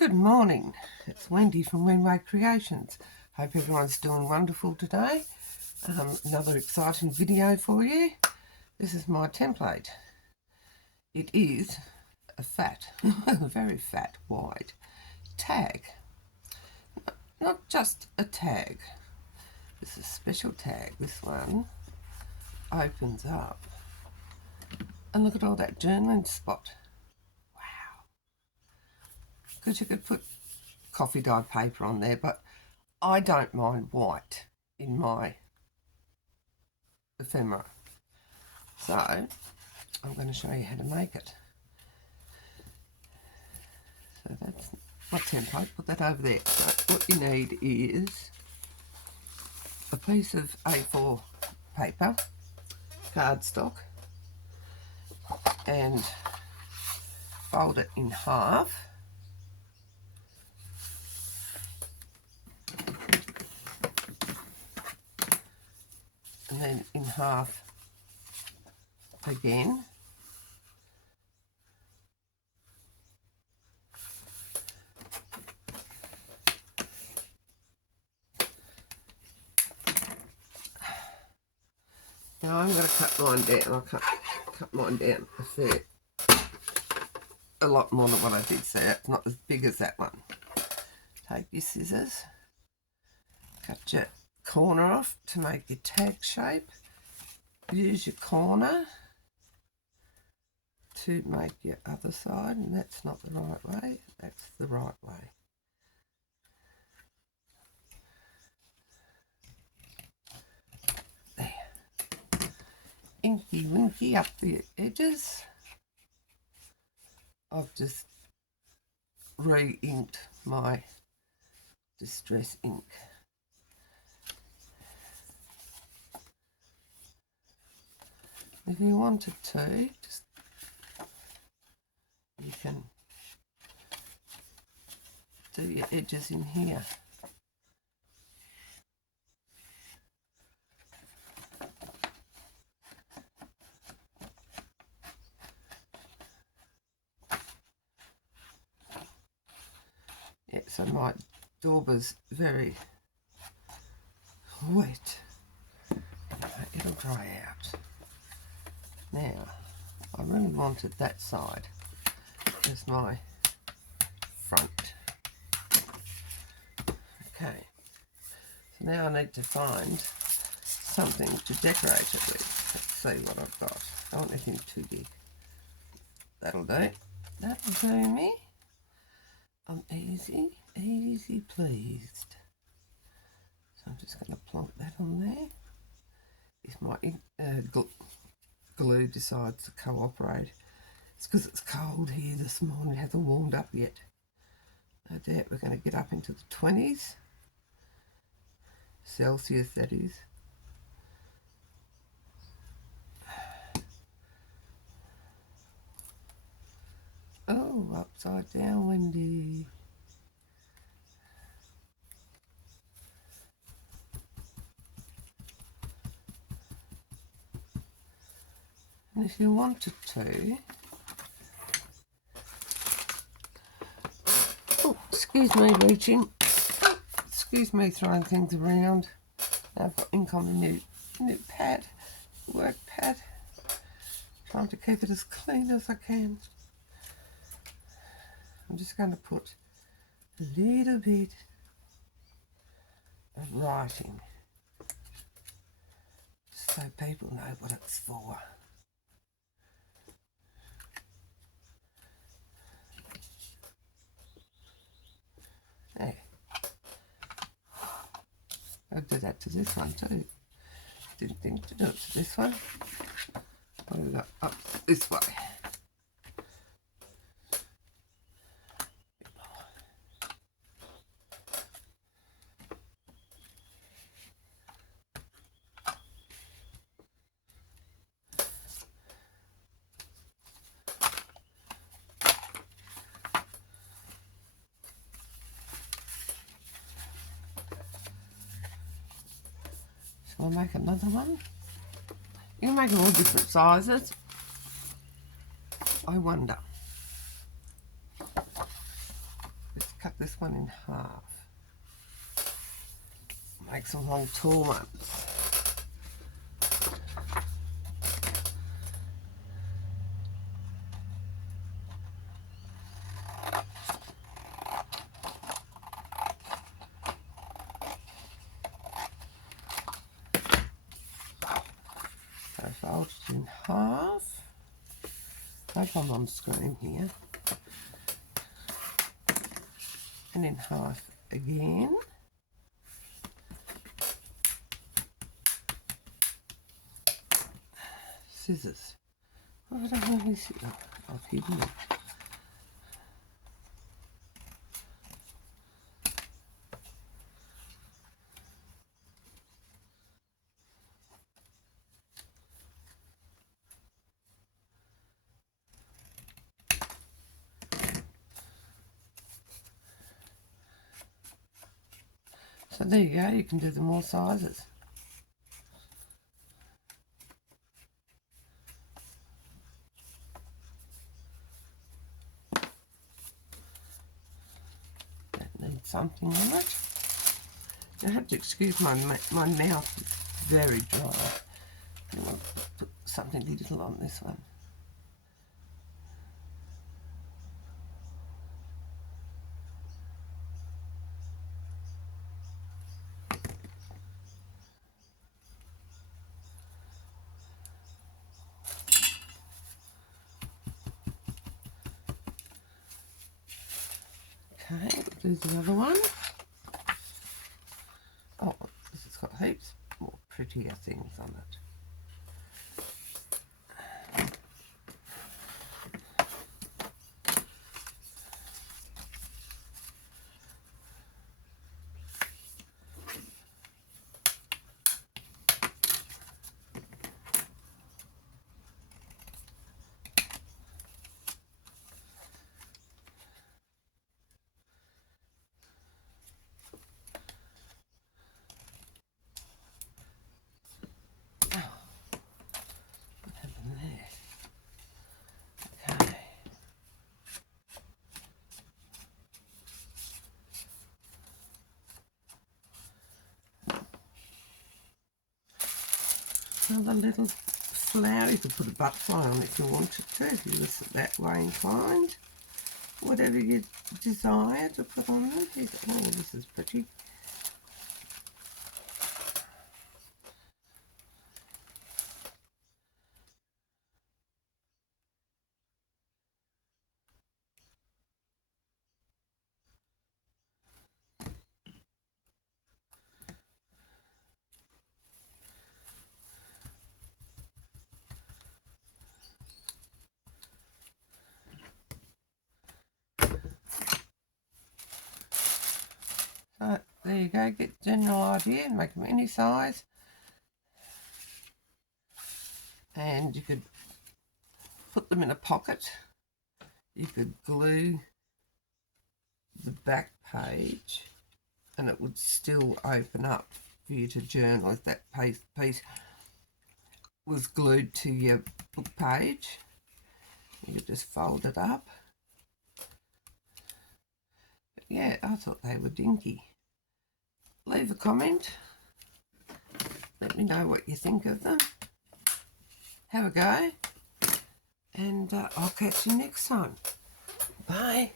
Good morning, it's Wendy from Wenway Creations. Hope everyone's doing wonderful today. Another exciting video for you. This is my template. It is a fat, a very fat, wide tag. Not just a tag, this is a special tag. This one opens up and look at all that journaling spot. Because you could put coffee dyed paper on there, but I don't mind white in my ephemera. So I'm going to show you how to make it. So that's my template, put that over there. So what you need is a piece of A4 paper, cardstock, and fold it in half. And then in half again. Now I'm going to cut mine down. I'll cut mine down a lot more than what I did. So that's not as big as that one. Take your scissors, cut your corner off to make your tag shape. Use your corner to make your other side, and that's not the right way, that's the right way. There. Inky winky up the edges. I've just re-inked my Distress ink. If you wanted to, you can do your edges in here. Yeah, so my dauber's very wet. It'll dry out. Now, I really wanted that side as my front. Okay, so now I need to find something to decorate it with. Let's see what I've got. I don't want anything too big. That'll do. That'll do me. I'm easy pleased. So I'm just going to plonk that on there. If my glue decides to cooperate. It's because it's cold here this morning. It hasn't warmed up yet. No doubt we're going to get up into the 20s. Celsius, that is. Oh, upside down, Wendy. And if you wanted to, oh, excuse me reaching, excuse me throwing things around. I've got ink on the new pad, work pad, trying to keep it as clean as I can. I'm just going to put a little bit of writing, just so people know what it's for. There. I'll do that to this one too. Didn't think to do it to this one. I'll go up this way. Shall I make another one? You can make them all different sizes. I wonder. Let's cut this one in half. Make some long tall ones. So fold it in half. Hope I'm on screen here. And in half again. Scissors. Oh, I don't have any scissors. I've hidden them. So there you go, you can do them all sizes. That needs something on it. You have to excuse my mouth is very dry. I want to put something little on this one. Okay, do the other one. Oh, this has got heaps more prettier things on it. Another little flower. You could put a butterfly on if you wanted to, if you were that way inclined. Whatever you desire to put on them. Oh, this is pretty. So there you go, get the general idea, make them any size. And you could put them in a pocket. You could glue the back page and it would still open up for you to journal if that piece was glued to your book page. You could just fold it up. But yeah, I thought they were dinky. Leave a comment. Let me know what you think of them. Have a go. And I'll catch you next time. Bye.